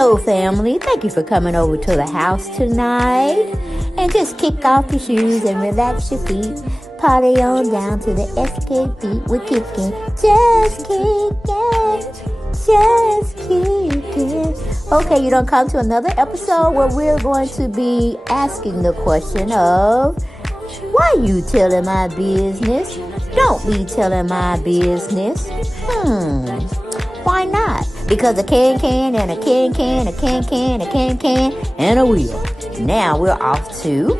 Hello, family. Thank you for coming over to the house tonight. And just kick off your shoes and relax your feet. Party on down to the SK beat. We're kicking. Just kicking. Just kicking. Okay, you don't come to another episode where we're going to be asking the question of, why you telling my business? Don't be telling my business. Why not? Because a can and a can, a can, and a wheel. Now we're off to...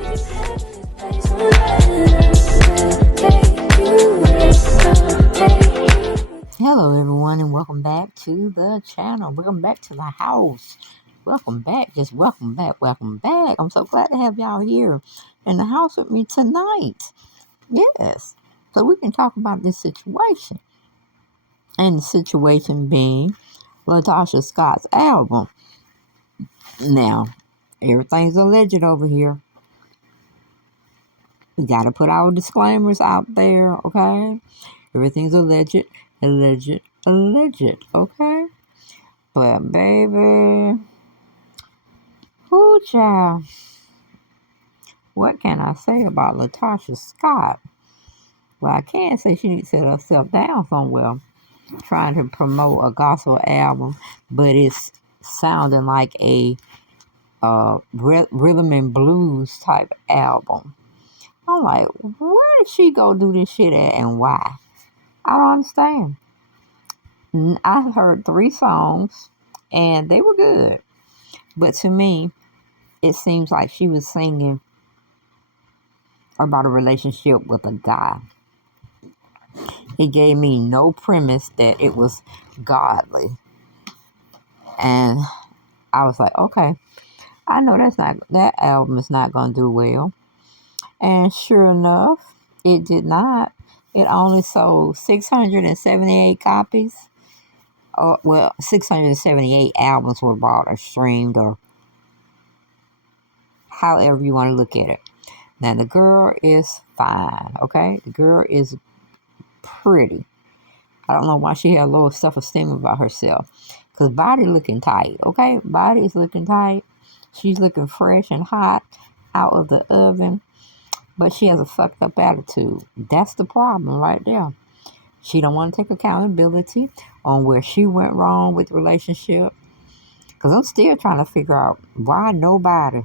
Hello everyone, and welcome back to the channel. Welcome back to the house. Welcome back. Just welcome back. I'm so glad to have y'all here in the house with me tonight. Yes. So we can talk about this situation. And the situation being Latocha Scott's album. Now, everything's alleged over here. We got to put our disclaimers out there, okay? Everything's alleged, okay? But, baby, ooh, child, what can I say about Latocha Scott? Well, I can't say she needs to sit herself down somewhere trying to promote a gospel album, but it's sounding like a rhythm and blues type album. I'm like, where did she go do this shit at and why? I don't understand. I heard 3 songs and they were good, but to me, it seems like she was singing about a relationship with a guy. It gave me no premise that it was godly. And I was like, okay, I know that album is not going to do well. And sure enough, it did not. It only sold 678 copies. 678 albums were bought or streamed, or however you want to look at it. Now, the girl is fine, okay? The girl is pretty. I don't know why she had a low self-esteem about herself. Because body looking tight, okay? Body is looking tight. She's looking fresh and hot out of the oven. But she has a fucked up attitude. That's the problem right there. She don't want to take accountability on where she went wrong with the relationship. Because I'm still trying to figure out why nobody,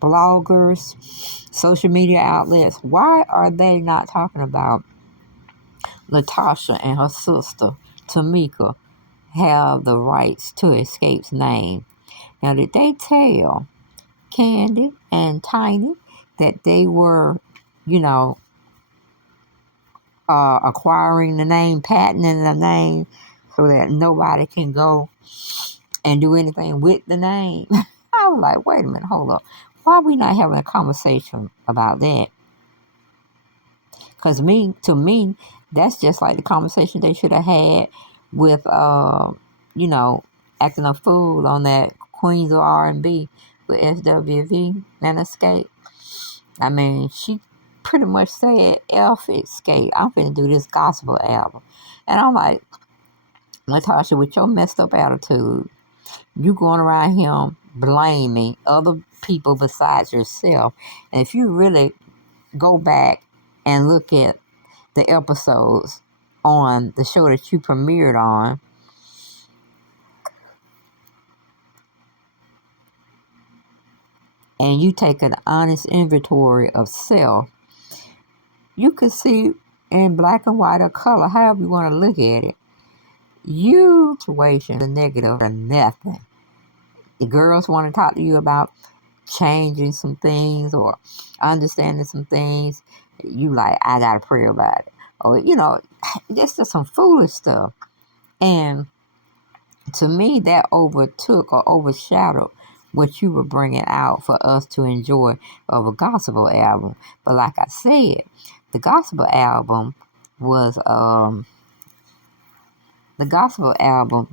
bloggers, social media outlets, why are they not talking about Latocha and her sister, Tamika, have the rights to Escape's name? Now, did they tell Candy and Tiny that they were, acquiring the name, patenting the name, so that nobody can go and do anything with the name? I was like, wait a minute, hold up. Why are we not having a conversation about that? Because to me, that's just like the conversation they should have had with, acting a fool on that Queens of R&B with SWV and Escape. I mean, she pretty much said, F Escape, I'm finna do this gospel album. And I'm like, Latocha, with your messed up attitude, you going around here blaming other people besides yourself. And if you really go back and look at the episodes on the show that you premiered on, and you take an honest inventory of self, you can see in black and white or color, however you want to look at it, you situation the negative or nothing. The girls want to talk to you about changing some things or understanding some things. You like, I gotta pray about it. Or, just some foolish stuff. And to me, that overtook or overshadowed what you were bringing out for us to enjoy of a gospel album. But like I said, the gospel album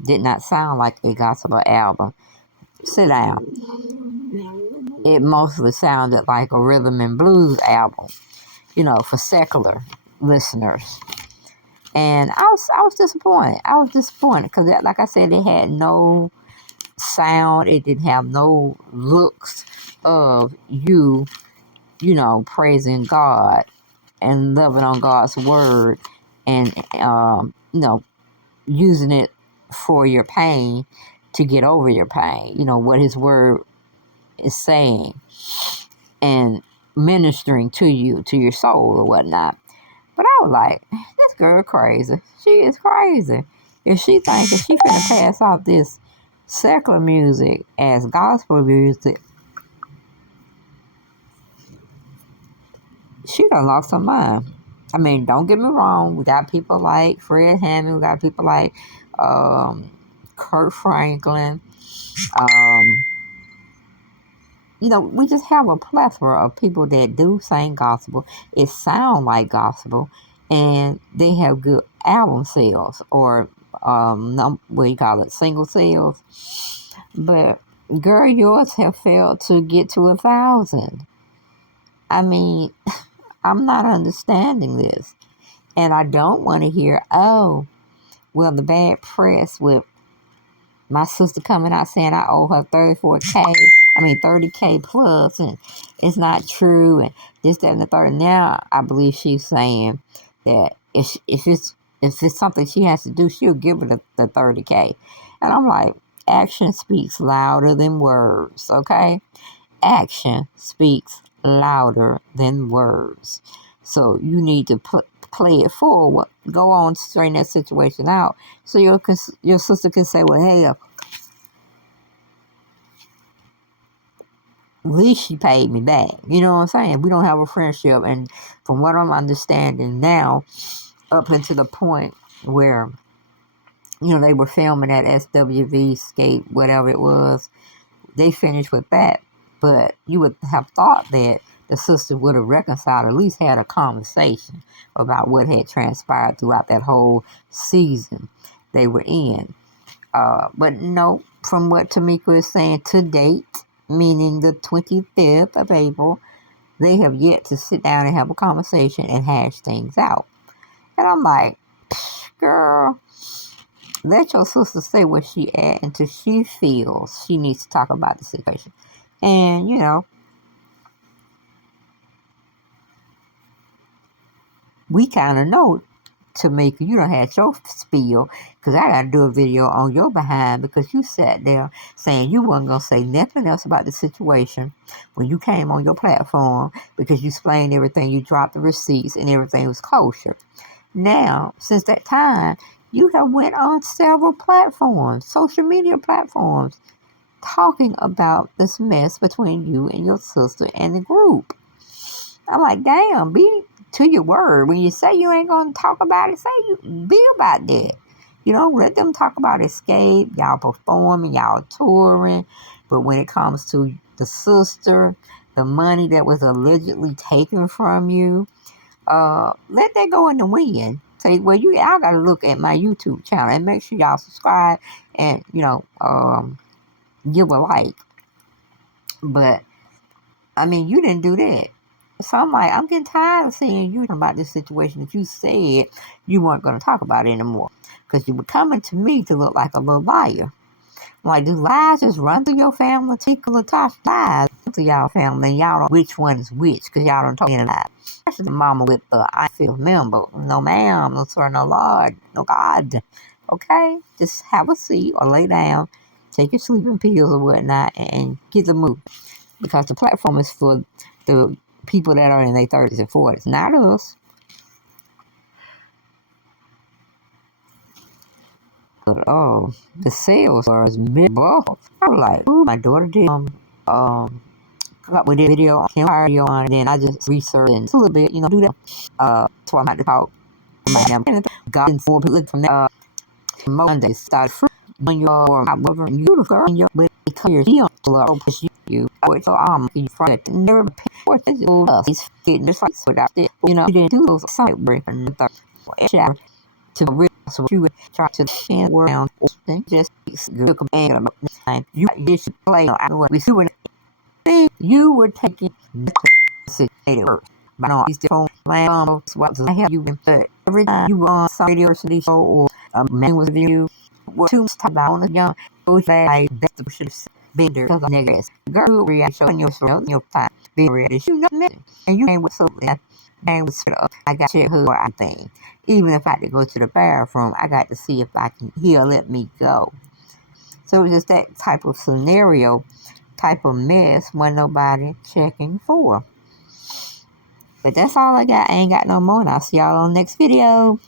did not sound like a gospel album. Sit down. It mostly sounded like a rhythm and blues album, for secular listeners. And I was disappointed. I was disappointed because, like I said, it had no sound. It didn't have no looks of praising God and loving on God's word, and using it for your pain to get over your pain. What His word is saying and ministering to you, to your soul or whatnot. But I was like, this girl crazy. She is crazy. If she thinks that she finna pass off this secular music as gospel music, she done lost her mind. I mean, don't get me wrong. We got people like Fred Hammond. We got people like Kurt Franklin. We just have a plethora of people that do sing gospel. It sound like gospel, and they have good album sales or what do you call it, single sales. But girl, yours have failed to get to 1,000. I mean, I'm not understanding this, and I don't want to hear, oh, well, the bad press with my sister coming out saying I owe her 30K plus, and it's not true, and this, that, and the third. Now I believe she's saying that if it's something she has to do, she'll give her the 30K. And I'm like, action speaks louder than words, okay? Action speaks louder than words. So you need to play it forward. Go on, straighten that situation out, so your sister can say, well, hey, at least she paid me back. You know what I'm saying? We don't have a friendship, and from what I'm understanding now, up until the point where they were filming at SWV Skate, whatever it was, they finished with that. But you would have thought that the sister would have reconciled, at least had a conversation about what had transpired throughout that whole season they were in. But no, from what Tamika is saying, to date, meaning the 25th of April, they have yet to sit down and have a conversation and hash things out. And I'm like, girl, let your sister stay where she at until she feels she needs to talk about the situation. And, we kind of know, Tamika, you done had your spiel, because I got to do a video on your behind because you sat there saying you wasn't going to say nothing else about the situation when you came on your platform, because you explained everything, you dropped the receipts, and everything was kosher. Now, since that time, you have went on several platforms, social media platforms, talking about this mess between you and your sister and the group. I'm like, damn, be to your word. When you say you ain't going to talk about it, say you be about that. Let them talk about escape, y'all performing, y'all touring. But when it comes to the sister, the money that was allegedly taken from you, let that go in the wind. Say, well, y'all got to look at my YouTube channel and make sure y'all subscribe and, give a like. But, I mean, you didn't do that. So I'm like, I'm getting tired of seeing you about this situation that you said you weren't going to talk about it anymore. Because you were coming to me to look like a little liar. I'm like, do lies just run through your family? Latocha lies through y'all family, and y'all don't know which one is which, because y'all don't talk any lies. Especially the mama with the I feel member. No ma'am, no sir, no Lord, no God. Okay? Just have a seat or lay down, take your sleeping pills or whatnot, and get the move. Because the platform is for the people that are in their 30s and 40s, not us. But the sales are as miserable. I was like, ooh, my daughter did come up with a video on him, and then I just researched and a little bit, do that. So I'm about to talk about them. Got in 4 people from there. Monday started free when you're however you the girl and your because you're young to push you. So you front it never pay for it. He's getting this fight without it. You didn't do those side breaking the third to real so you would try to stand around just good command about the time. You should play I know what we doing. You were taking the first. But no, I used to phone land what the hell you been put. Every time you on some radio city show or a man was you were too much talk about on the young, it was like that's the should have been there because of niggas. Girl reaction on your time being ready. You know me. And you ain't with so that ain't with I got shit her I think. Even if I had to go to the bathroom, I got to see if I can he'll let me go. So it was just that type of scenario, type of mess when nobody checking for. But that's all I got. I ain't got no more. And I'll see y'all on the next video.